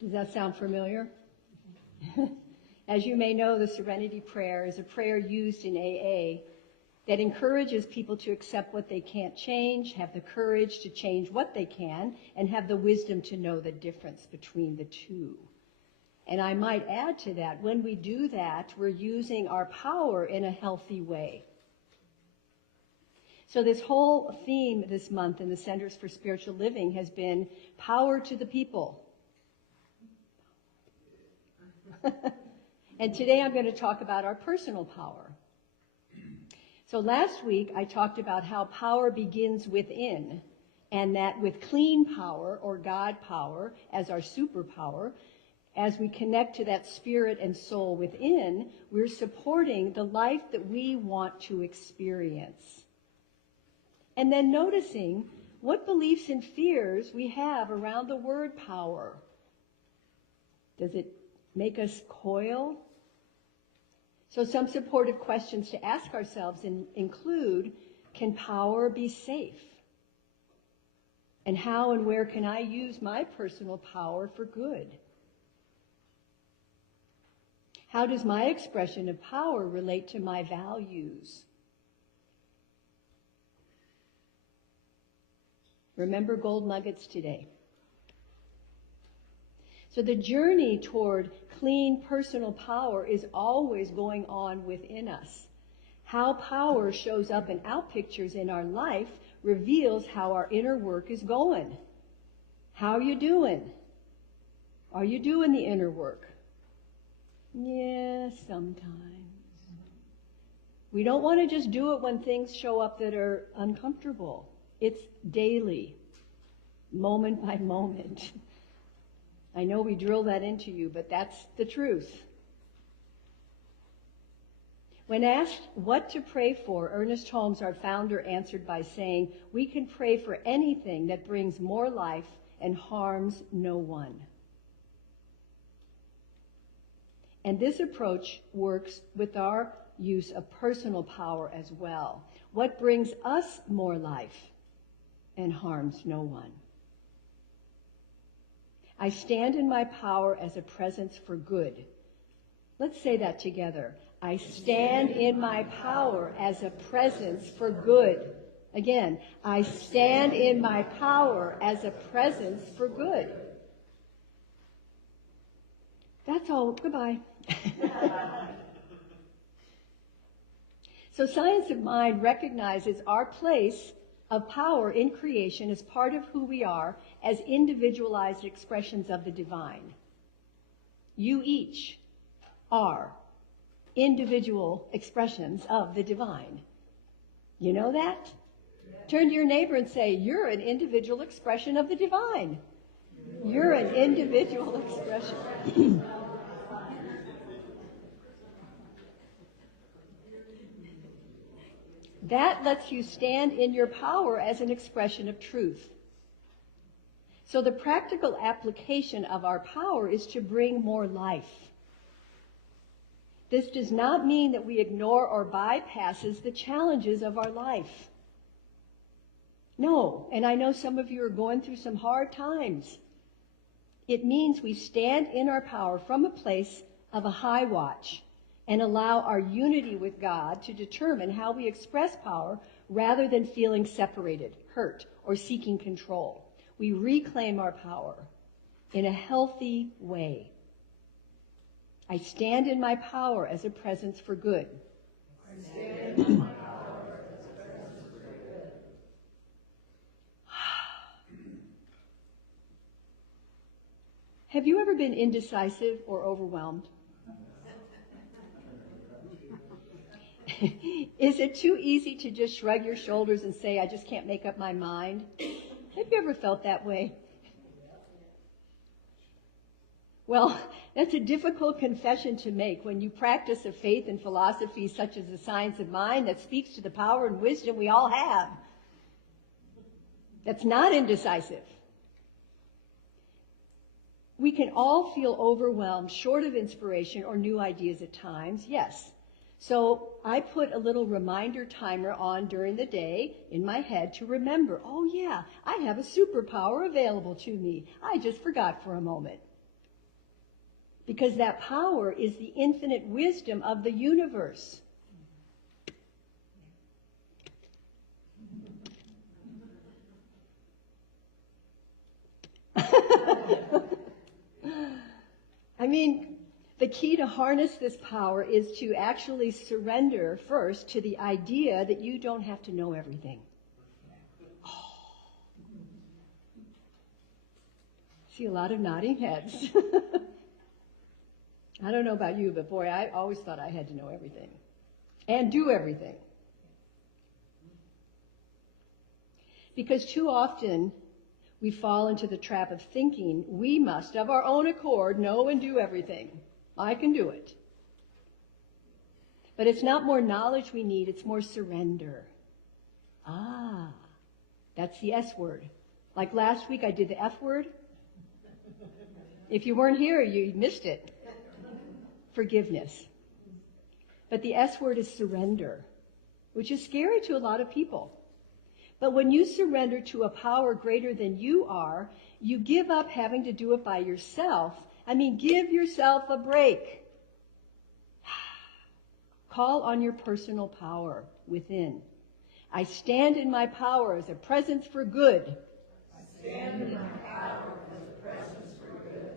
Does that sound familiar? As you may know, the Serenity Prayer is a prayer used in AA that encourages people to accept what they can't change, have the courage to change what they can, and have the wisdom to know the difference between the two. And I might add to that, when we do that, we're using our power in a healthy way. So this whole theme this month in the Centers for Spiritual Living has been power to the people. And today I'm going to talk about our personal power. So last week I talked about how power begins within, and that with clean power, or God power, as our superpower, as we connect to that spirit and soul within, we're supporting the life that we want to experience. And then noticing what beliefs and fears we have around the word power. Does it make us coil? So some supportive questions to ask ourselves include, can power be safe? And how and where can I use my personal power for good? How does my expression of power relate to my values? Remember gold nuggets today. So the journey toward clean personal power is always going on within us. How power shows up in outpictures in our life reveals how our inner work is going. How are you doing? Are you doing the inner work? Yeah, sometimes. We don't want to just do it when things show up that are uncomfortable. It's daily, moment by moment. I know we drill that into you, but that's the truth. When asked what to pray for, Ernest Holmes, our founder, answered by saying, we can pray for anything that brings more life and harms no one. And this approach works with our use of personal power as well. What brings us more life and harms no one? I stand in my power as a presence for good. Let's say that together. I stand in my power as a presence for good. Again, I stand in my power as a presence for good. That's all. Goodbye. So Science of Mind recognizes our place of power in creation as part of who we are as individualized expressions of the divine. You each are individual expressions of the divine. You know that? Turn to your neighbor and say, you're an individual expression of the divine. You're an individual expression. That lets you stand in your power as an expression of truth. So the practical application of our power is to bring more life. This does not mean that we ignore or bypasses the challenges of our life. No, and I know some of you are going through some hard times. It means we stand in our power from a place of a high watch and allow our unity with God to determine how we express power rather than feeling separated, hurt, or seeking control. We reclaim our power in a healthy way. I stand in my power as a presence for good. I stand in my power as a presence for good. Have you ever been indecisive or overwhelmed? Is it too easy to just shrug your shoulders and say, I just can't make up my mind? Have you ever felt that way? Well, that's a difficult confession to make when you practice a faith and philosophy such as the Science of Mind that speaks to the power and wisdom we all have. That's not indecisive. We can all feel overwhelmed, short of inspiration or new ideas at times, yes. So I put a little reminder timer on during the day in my head to remember, oh yeah, I have a superpower available to me. I just forgot for a moment. Because that power is the infinite wisdom of the universe. I mean, the key to harness this power is to actually surrender first to the idea that you don't have to know everything. See a lot of nodding heads. I don't know about you, but boy, I always thought I had to know everything and do everything. Because too often we fall into the trap of thinking we must, of our own accord, know and do everything. I can do it. But it's not more knowledge we need, it's more surrender. Ah, that's the S word. Like last week I did the F word. If you weren't here, you missed it. Forgiveness. But the S word is surrender, which is scary to a lot of people. But when you surrender to a power greater than you are, you give up having to do it by yourself. I mean, give yourself a break. Call on your personal power within. I stand in my power as a presence for good. I stand in my power as a presence for good.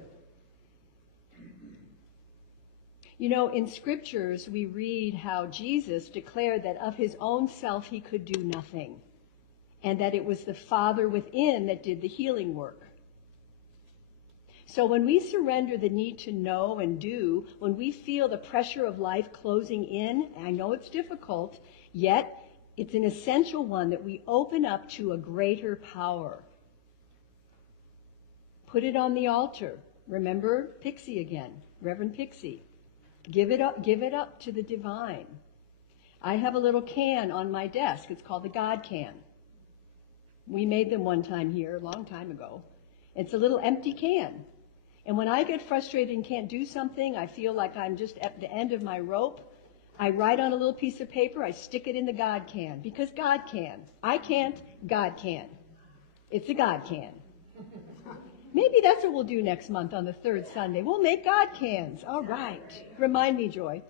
You know, in scriptures, we read how Jesus declared that of his own self he could do nothing, and that it was the Father within that did the healing work. So when we surrender the need to know and do, when we feel the pressure of life closing in, I know it's difficult, yet it's an essential one that we open up to a greater power. Put it on the altar. Remember Pixie again, Reverend Pixie. Give it up to the divine. I have a little can on my desk. It's called the God can. We made them one time here, a long time ago. It's a little empty can. And when I get frustrated and can't do something, I feel like I'm just at the end of my rope, I write on a little piece of paper, I stick it in the God can, because God can. I can't, God can. It's a God can. Maybe that's what we'll do next month on the third Sunday. We'll make God cans. All right. Remind me, Joy.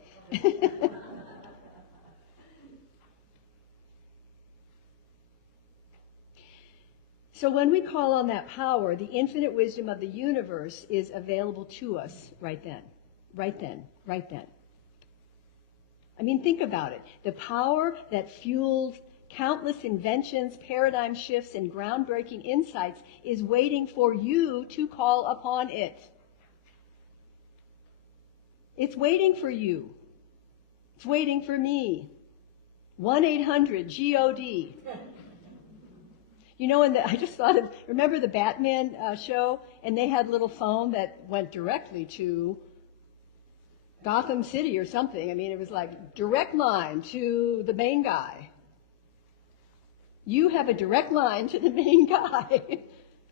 So when we call on that power, the infinite wisdom of the universe is available to us right then. Right then. Right then. I mean, think about it. The power that fuels countless inventions, paradigm shifts, and groundbreaking insights is waiting for you to call upon it. It's waiting for you. It's waiting for me. 1-800-GOD. You know, I just thought of, remember the Batman show? And they had a little phone that went directly to Gotham City or something. I mean, it was like direct line to the main guy. You have a direct line to the main guy,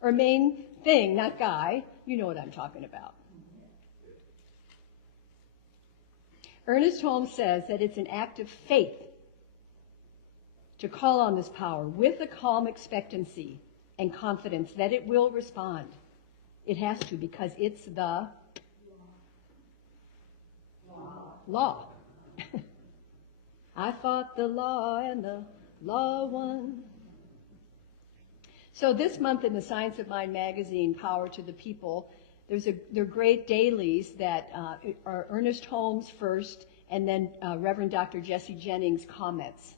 or main thing, not guy. You know what I'm talking about. Ernest Holmes says that it's an act of faith to call on this power with a calm expectancy and confidence that it will respond. It has to, because it's the law. I fought the law and the law won. So this month in the Science of Mind magazine, Power to the People, there are great dailies that are Ernest Holmes first, and then Reverend Dr. Jesse Jennings comments.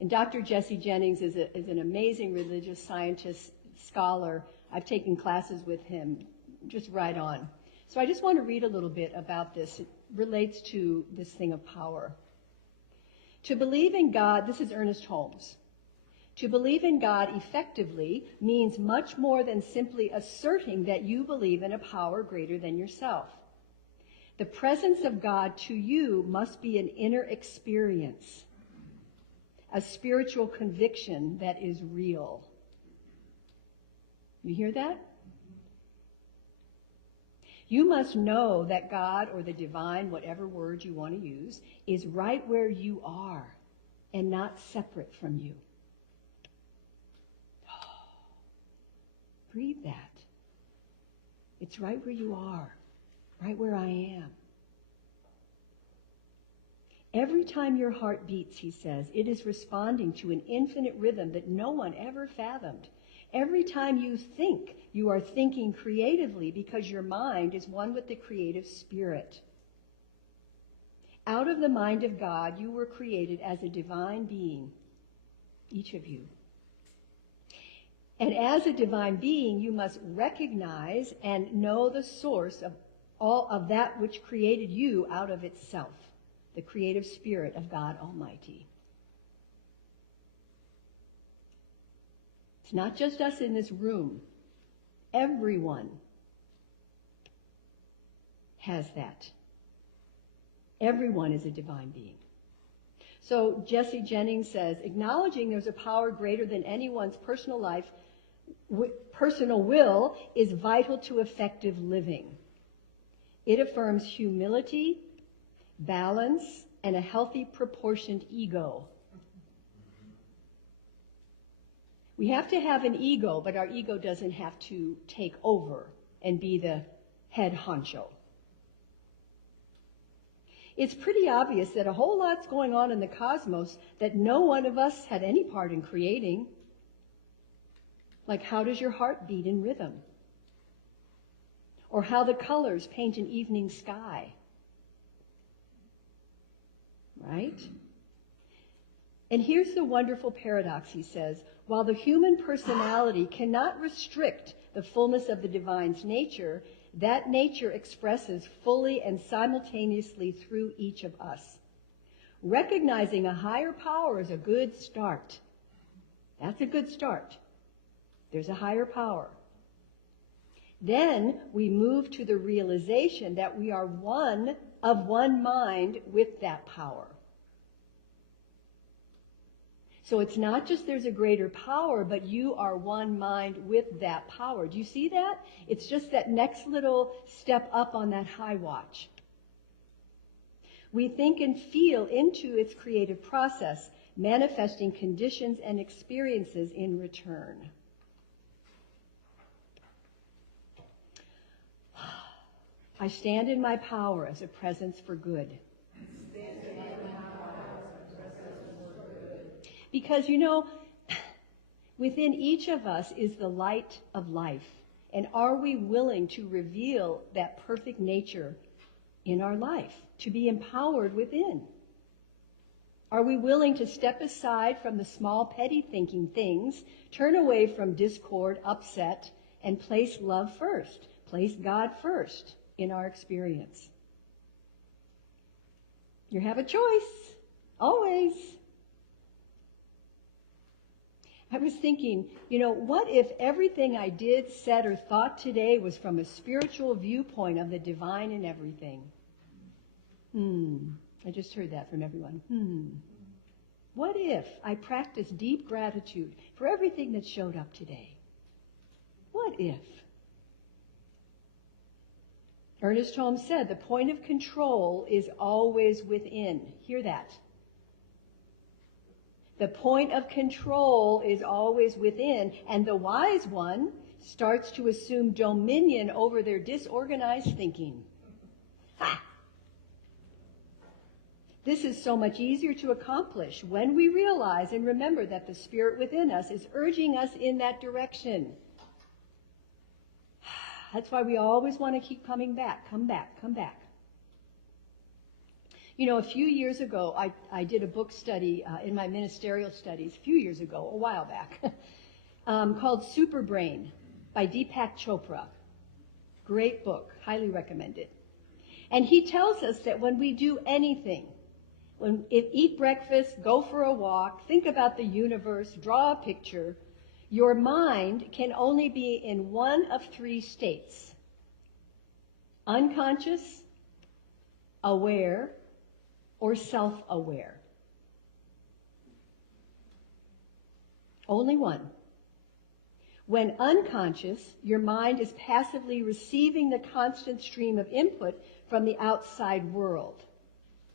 And Dr. Jesse Jennings is an amazing religious scientist, scholar. I've taken classes with him, just right on. So I just want to read a little bit about this. It relates to this thing of power. To believe in God, this is Ernest Holmes. To believe in God effectively means much more than simply asserting that you believe in a power greater than yourself. The presence of God to you must be an inner experience, a spiritual conviction that is real. You hear that? You must know that God, or the divine, whatever word you want to use, is right where you are and not separate from you. Breathe that. It's right where you are. right where I am. Every time your heart beats, he says, it is responding to an infinite rhythm that no one ever fathomed. Every time you think, you are thinking creatively because your mind is one with the creative spirit. Out of the mind of God, you were created as a divine being, each of you. And as a divine being, you must recognize and know the source of all of that which created you out of itself, the creative spirit of God Almighty. It's not just us in this room. Everyone has that. Everyone is a divine being. So Jesse Jennings says, acknowledging there's a power greater than anyone's personal life, personal will is vital to effective living. It affirms humility, balance, and a healthy proportioned ego. We have to have an ego, but our ego doesn't have to take over and be the head honcho. It's pretty obvious that a whole lot's going on in the cosmos that no one of us had any part in creating. Like, how does your heart beat in rhythm? Or how the colors paint an evening sky. Right? And here's the wonderful paradox, he says. While the human personality cannot restrict the fullness of the divine's nature, that nature expresses fully and simultaneously through each of us. Recognizing a higher power is a good start. That's a good start. There's a higher power. Then we move to the realization that we are one of one mind with that power. So it's not just there's a greater power, but you are one mind with that power. Do you see that? It's just that next little step up on that high watch. We think and feel into its creative process, manifesting conditions and experiences in return. I stand in my power as a presence for good. Because, within each of us is the light of life. And are we willing to reveal that perfect nature in our life, to be empowered within? Are we willing to step aside from the small, petty thinking things, turn away from discord, upset, and place love first, place God first in our experience? You have a choice, always. I was thinking, what if everything I did, said, or thought today was from a spiritual viewpoint of the divine in everything? I just heard that from everyone. What if I practiced deep gratitude for everything that showed up today? What if? Ernest Holmes said, the point of control is always within. Hear that. The point of control is always within, and the wise one starts to assume dominion over their disorganized thinking. Ha! This is so much easier to accomplish when we realize and remember that the Spirit within us is urging us in that direction. That's why we always want to keep coming back. Come back, come back. A few years ago, I did a book study in my ministerial studies, a while back, called Super Brain by Deepak Chopra. Great book, highly recommended. And he tells us that when we do anything, eat breakfast, go for a walk, think about the universe, draw a picture, your mind can only be in one of three states: unconscious, aware, or self-aware. Only one. When unconscious, your mind is passively receiving the constant stream of input from the outside world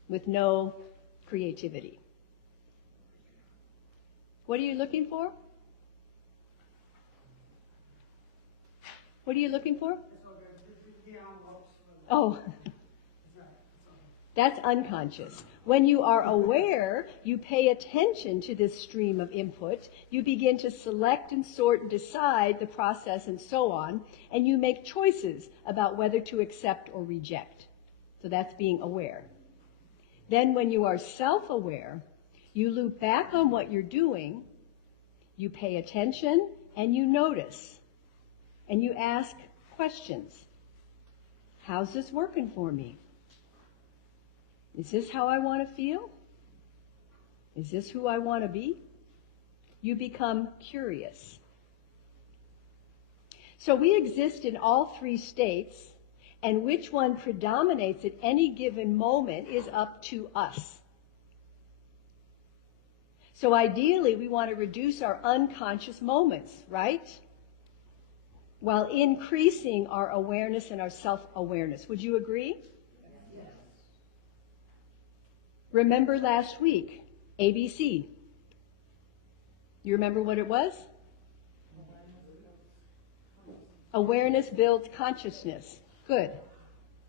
with no creativity. What are you looking for? What are you looking for? Oh, that's unconscious. When you are aware, you pay attention to this stream of input. You begin to select and sort and decide the process and so on, and you make choices about whether to accept or reject. So that's being aware. Then when you are self-aware, you loop back on what you're doing, you pay attention, and you notice. And you ask questions. How's this working for me? Is this how I want to feel? Is this who I want to be? You become curious. So we exist in all three states, and which one predominates at any given moment is up to us. So ideally, we want to reduce our unconscious moments, right? While increasing our awareness and our self-awareness. Would you agree? Yes. Remember last week, ABC. You remember what it was? Awareness builds consciousness. Good.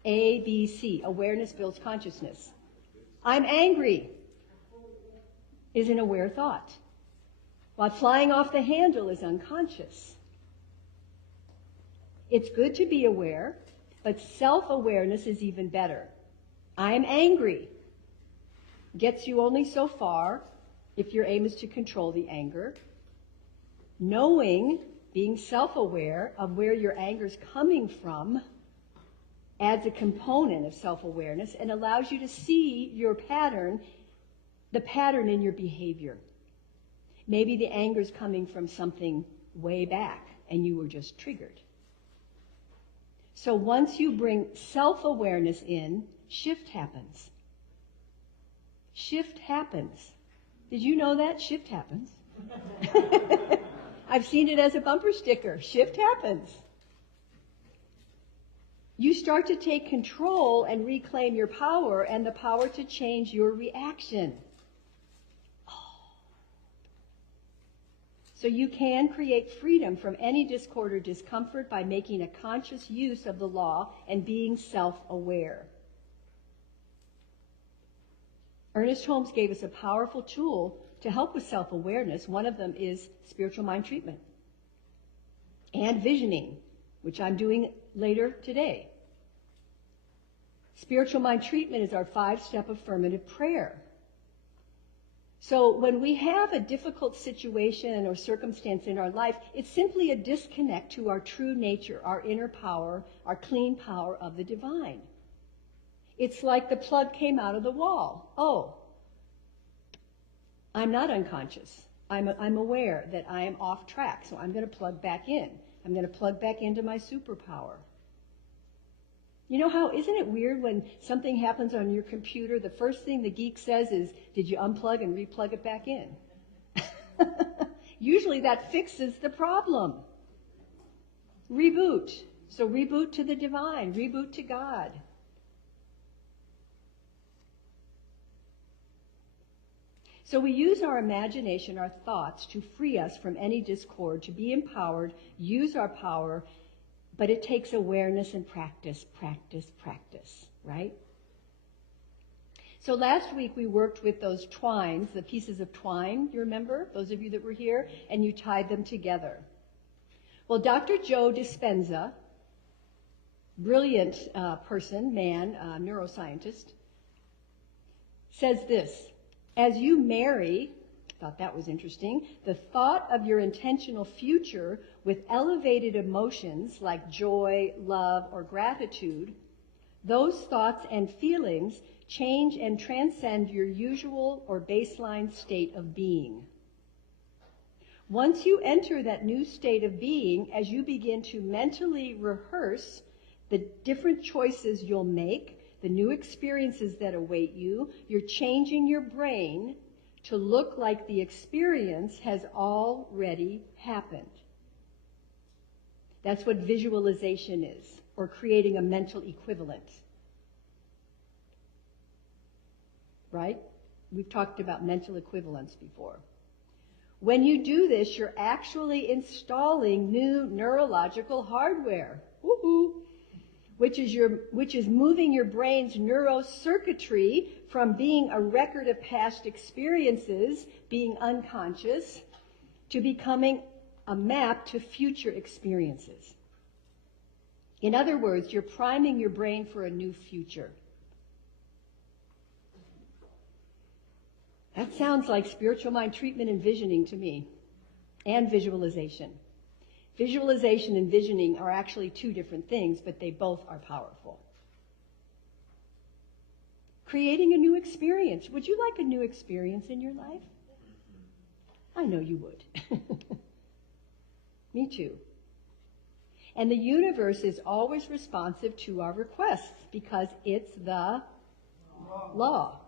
ABC. Awareness builds consciousness. I'm angry is an aware thought, while flying off the handle is unconscious. It's good to be aware, but self-awareness is even better. I'm angry gets you only so far if your aim is to control the anger. Knowing, being self-aware of where your anger is coming from adds a component of self-awareness and allows you to see your pattern, the pattern in your behavior. Maybe the anger is coming from something way back and you were just triggered. So once you bring self-awareness in, shift happens. Shift happens. Did you know that? Shift happens. I've seen it as a bumper sticker. Shift happens. You start to take control and reclaim your power and the power to change your reaction. So you can create freedom from any discord or discomfort by making a conscious use of the law and being self-aware. Ernest Holmes gave us a powerful tool to help with self-awareness. One of them is spiritual mind treatment and visioning, which I'm doing later today. Spiritual mind treatment is our 5-step affirmative prayer. So when we have a difficult situation or circumstance in our life, it's simply a disconnect to our true nature, our inner power, our clean power of the divine. It's like the plug came out of the wall. Oh, I'm not unconscious. I'm aware that I am off track, so I'm going to plug back in. I'm going to plug back into my superpower. You know how, isn't it weird when something happens on your computer, the first thing the geek says is, did you unplug and replug it back in? Usually that fixes the problem. Reboot. So reboot to the divine, reboot to God. So we use our imagination, our thoughts, to free us from any discord, to be empowered, use our power, but it takes awareness and practice, right? So last week we worked with those twines, the pieces of twine, you remember? Those of you that were here, and you tied them together. Well, Dr. Joe Dispenza, brilliant man, neuroscientist, says this: as you marry, thought that was interesting, the thought of your intentional future with elevated emotions like joy, love, or gratitude, those thoughts and feelings change and transcend your usual or baseline state of being. Once you enter that new state of being, as you begin to mentally rehearse the different choices you'll make, the new experiences that await you, you're changing your brain to look like the experience has already happened. That's what visualization is, or creating a mental equivalent. Right? We've talked about mental equivalence before. When you do this, you're actually installing new neurological hardware. Woohoo! which is moving your brain's neurocircuitry from being a record of past experiences, being unconscious, to becoming a map to future experiences. In other words, you're priming your brain for a new future. That sounds like spiritual mind treatment and visioning to me, and visualization. Visualization and visioning are actually two different things, but they both are powerful. Creating a new experience. Would you like a new experience in your life? I know you would. Me too. And the universe is always responsive to our requests because it's the law.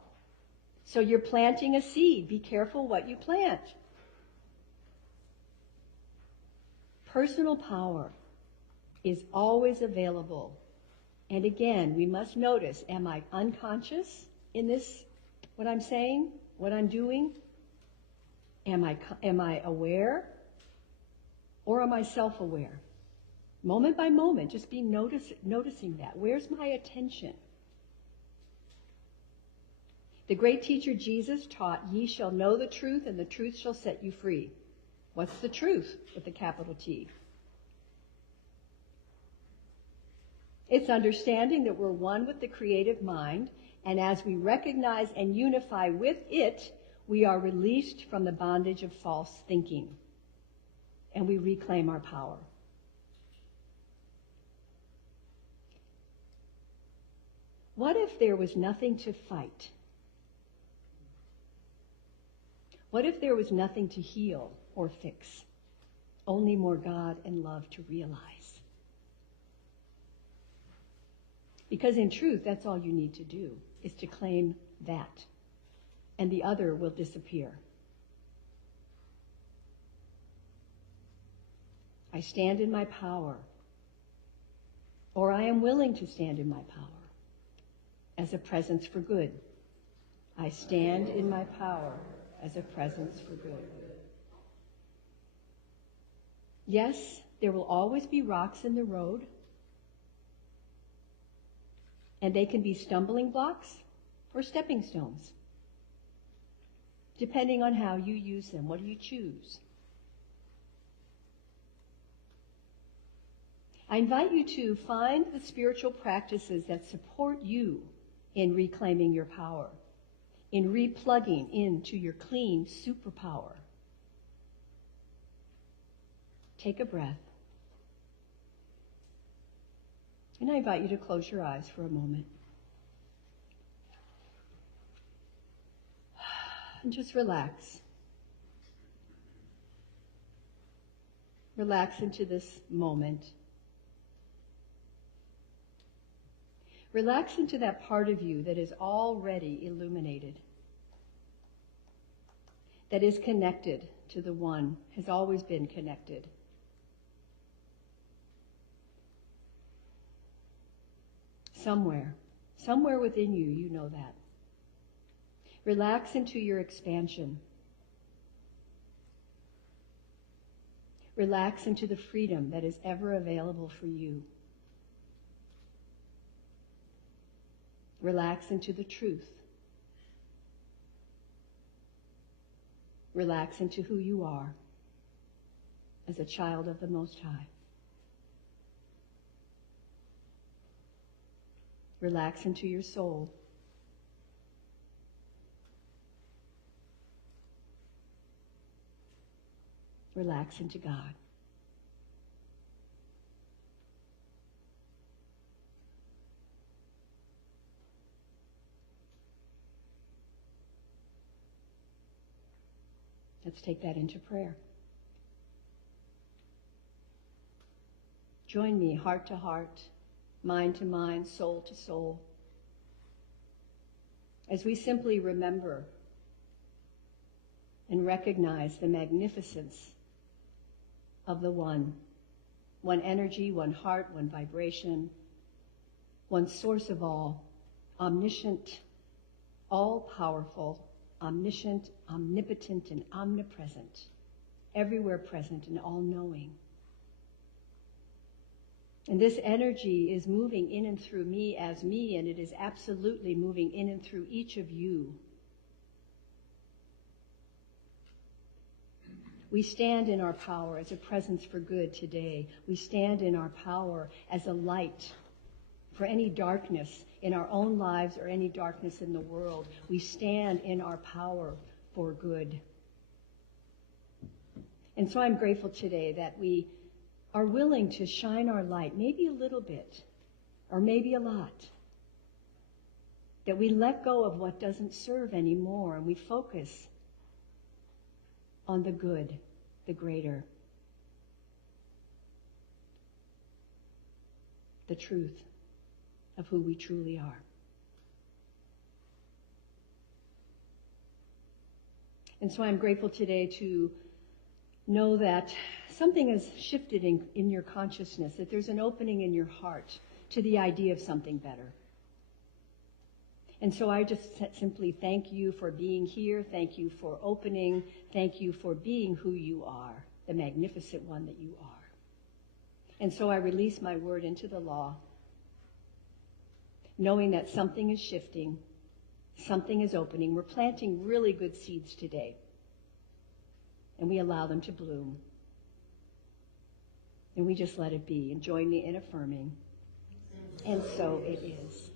So you're planting a seed. Be careful what you plant. Personal power is always available. And again, we must notice, am I unconscious in this, what I'm saying, what I'm doing? Am I aware? Or am I self-aware? Moment by moment, just be noticing that. Where's my attention? The great teacher Jesus taught, ye shall know the truth, and the truth shall set you free. What's the truth with a capital T? It's understanding that we're one with the creative mind, and as we recognize and unify with it, we are released from the bondage of false thinking, and we reclaim our power. What if there was nothing to fight? What if there was nothing to heal or fix? Only more God and love to realize. Because in truth, that's all you need to do, is to claim that. And the other will disappear. I stand in my power. Or I am willing to stand in my power. As a presence for good. I stand in my power as a presence for good. Yes, there will always be rocks in the road. And they can be stumbling blocks or stepping stones. Depending on how you use them. What do you choose? I invite you to find the spiritual practices that support you in reclaiming your power, in replugging into your clean superpower. Take a breath. And I invite you to close your eyes for a moment. And just relax. Relax into this moment. Relax into that part of you that is already illuminated, that is connected to the One, has always been connected. Somewhere within you, you know that. Relax into your expansion. Relax into the freedom that is ever available for you. Relax into the truth. Relax into who you are as a child of the Most High. Relax into your soul. Relax into God. Let's take that into prayer. Join me heart to heart, mind to mind, soul to soul, as we simply remember and recognize the magnificence of the One. One energy, one heart, one vibration, one source of all, omniscient, all-powerful, omniscient, omnipotent, and omnipresent, everywhere present and all-knowing. And this energy is moving in and through me as me, and it is absolutely moving in and through each of you. We stand in our power as a presence for good today. We stand in our power as a light for any darkness in our own lives or any darkness in the world. We stand in our power for good. And so I'm grateful today that we are willing to shine our light, maybe a little bit, or maybe a lot. That we let go of what doesn't serve anymore and we focus on the good, the greater, the truth of who we truly are. And so I'm grateful today to know that something has shifted in your consciousness, that there's an opening in your heart to the idea of something better. And so I just simply thank you for being here. Thank you for opening. Thank you for being who you are, the magnificent one that you are. And so I release my word into the law, knowing that something is shifting, something is opening. We're planting really good seeds today, and we allow them to bloom. And we just let it be. And join me in affirming. And so it is.